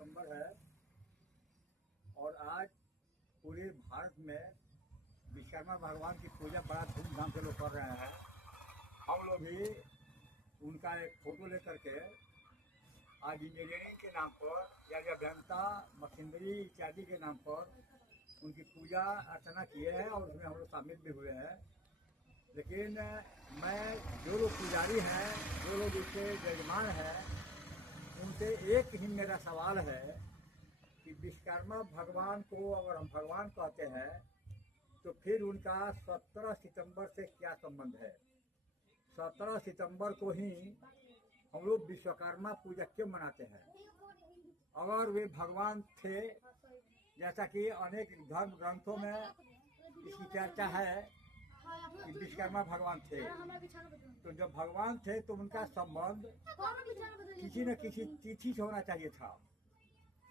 सितंबर है और आज पूरे भारत में विश्वकर्मा भगवान की पूजा बड़ा धूमधाम से लोग कर रहे हैं। हम लोग भी उनका एक फोटो लेकर के आज इंजीनियरिंग के नाम पर या अभियंता मशीनरी इत्यादि के नाम पर उनकी पूजा अर्चना किए हैं और उसमें हम लोग शामिल भी हुए हैं। लेकिन मैं जो लोग पुजारी हैं, जो लोग इसके यजमान हैं, उनसे एक ही मेरा सवाल है कि विश्वकर्मा भगवान को अगर हम भगवान कहते हैं तो फिर उनका 17 सितंबर से क्या संबंध है? 17 सितंबर को ही हम लोग विश्वकर्मा पूजा क्यों मनाते हैं? अगर वे भगवान थे, जैसा कि अनेक धर्म ग्रंथों में इसकी चर्चा है कि विश्वकर्मा भगवान थे, तो जब भगवान थे तो उनका संबंध किसी न किसी तिथि से होना चाहिए था।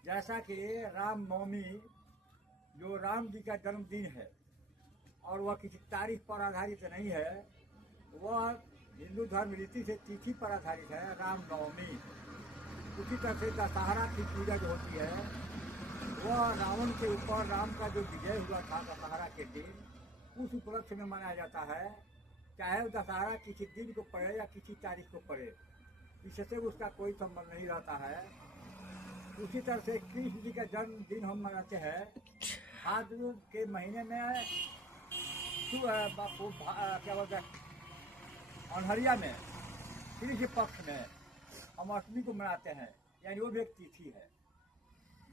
जैसा कि राम नवमी जो राम जी का जन्मदिन है और वह किसी तारीख पर आधारित नहीं है, वह हिंदू धर्म रीति से तिथि पर आधारित है, राम नवमी। उसी तरह से दशहरा की पूजा जो होती है वह रावण के ऊपर राम का जो विजय हुआ था दशहरा के दिन, उस उपलक्ष्य में मनाया जाता है। चाहे दशहरा किसी दिन को पड़े या किसी तारीख को पड़े, इससे उसका कोई संबंध नहीं रहता है। उसी तरह से कृष्ण जी का जन्मदिन हम मनाते हैं भाद्र के महीने में, क्या बोलते हैं, अनहरिया में, कृष्ण पक्ष में हम अष्टमी को मनाते हैं, यानी वो भी एक तिथि है।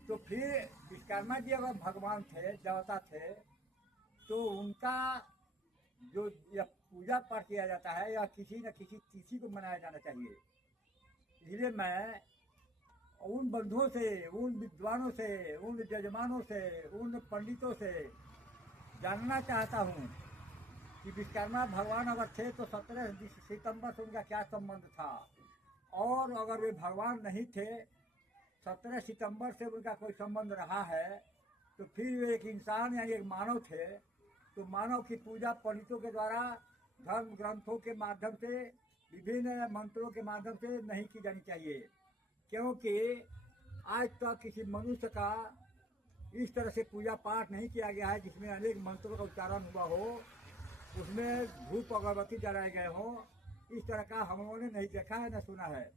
तो फिर विश्वकर्मा जी अगर भगवान थे, देवता थे, तो उनका जो यह पूजा पाठ किया जाता है या किसी न किसी तिथि को मनाया जाना चाहिए। इसलिए मैं उन बंधुओं से, उन विद्वानों से, उन यजमानों से, उन पंडितों से जानना चाहता हूँ कि विश्वकर्मा भगवान अगर थे तो 17 सितंबर से उनका क्या संबंध था, और अगर वे भगवान नहीं थे, 17 सितंबर से उनका कोई संबंध रहा है, तो फिर वे एक इंसान यानी एक मानव थे। तो मानव की पूजा पंडितों के द्वारा धर्म ग्रंथों के माध्यम से, विभिन्न मंत्रों के माध्यम से नहीं की जानी चाहिए, क्योंकि आज तक किसी मनुष्य का इस तरह से पूजा पाठ नहीं किया गया है जिसमें अनेक मंत्रों का उच्चारण हुआ हो, उसमें धूप अगरबत्ती जलाए गए हों। इस तरह का हम लोगों ने नहीं देखा है, न सुना है।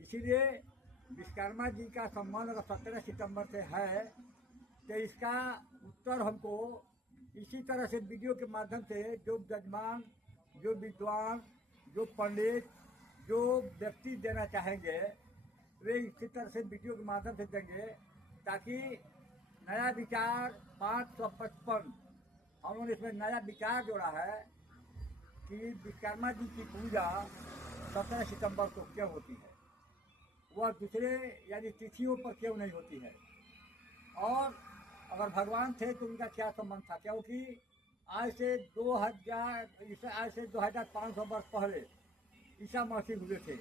इसीलिए विश्वकर्मा जी का संबंध अगर 17 सितंबर से है तो इसका उत्तर हमको इसी तरह से वीडियो के माध्यम से जो यजमान, जो विद्वान, जो पंडित, जो व्यक्ति देना चाहेंगे, वे इसी तरह से वीडियो के माध्यम से देंगे, ताकि नया विचार 555 हम लोगों ने इसमें नया विचार जोड़ा है कि विश्वकर्मा जी की पूजा 17 सितंबर को क्यों होती है, वह दूसरे यानी तिथियों पर क्यों नहीं होती है, और अगर भगवान थे तो उनका क्या संबंध था। क्योंकि आज से 2500 वर्ष पहले ईसा मसीह हुए थे,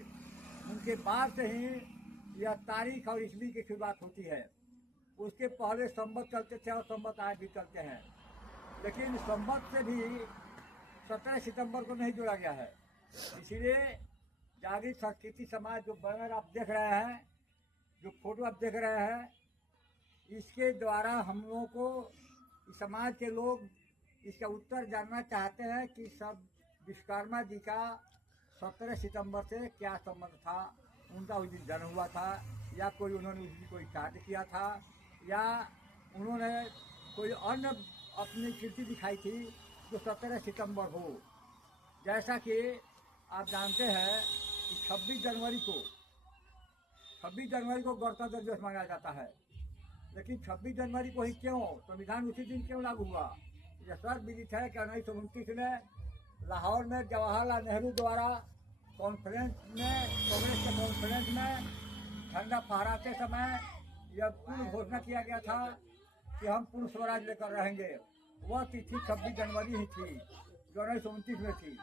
उनके बाद से ही यह तारीख और ईस्वी की शुरुआत होती है। उसके पहले संवत चलते थे और संवत आज भी चलते हैं, लेकिन संवत से भी 17 सितंबर को नहीं जोड़ा गया है। इसीलिए जागृत संस्कृति समाज जो बैनर आप देख रहे हैं, जो फोटो आप देख रहे हैं, इसके द्वारा हम लोगों को, इस समाज के लोग इसका उत्तर जानना चाहते हैं कि सब विश्वकर्मा जी का 17 सितंबर से क्या संबंध था। उनका उस दिन जन्म हुआ था, या कोई उन्होंने उस दिन कोई कार्य किया था, या उन्होंने कोई अन्य अपनी कीर्ति दिखाई थी जो 17 सितंबर हो। जैसा कि आप जानते हैं कि 26 जनवरी को गणतंत्र दिवस मनाया जाता है, लेकिन 26 जनवरी को ही क्यों? संविधान उसी दिन क्यों लागू हुआ? यह सर्वविदित है कि 1929 में लाहौर में जवाहरलाल नेहरू द्वारा कॉन्फ्रेंस में, कांग्रेस के कॉन्फ्रेंस में झंडा फहराते समय यह पूर्ण घोषणा किया गया था कि हम पूर्ण स्वराज लेकर रहेंगे। वह तिथि 26 जनवरी ही थी जो 1929 में थी।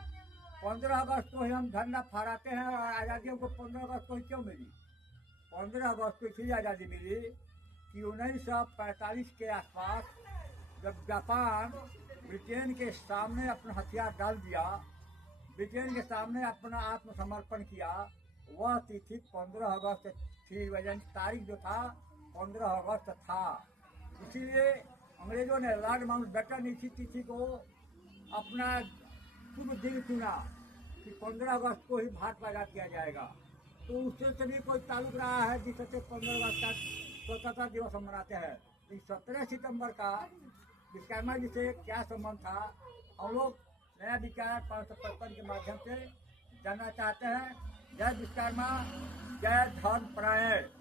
15 अगस्त को ही हम झंडा फहराते हैं, और आज़ादी हमको 15 अगस्त को ही क्यों मिली? 15 अगस्त को इसलिए आज़ादी मिली कि 1945 के आसपास जब जापान ब्रिटेन के सामने अपना हथियार डाल दिया, ब्रिटेन के सामने अपना आत्मसमर्पण किया, वह तिथि 15 अगस्त थी। वजह तारीख जो था 15 अगस्त था। इसीलिए अंग्रेजों ने लॉर्ड माउंटबेटन इसी तिथि को अपना शुभ दिन चुना कि 15 अगस्त को ही भारत आजाद किया जाएगा। तो उससे सभी कोई ताल्लुक रहा है जिससे 15 अगस्त का स्वतंत्रता दिवस हम मनाते हैं। इस 17 सितंबर का विश्वकर्मा जी से क्या संबंध था, हम लोग नया विचार 555 के माध्यम से जानना चाहते हैं। जय विश्वकर्मा, जय धर्म परायण।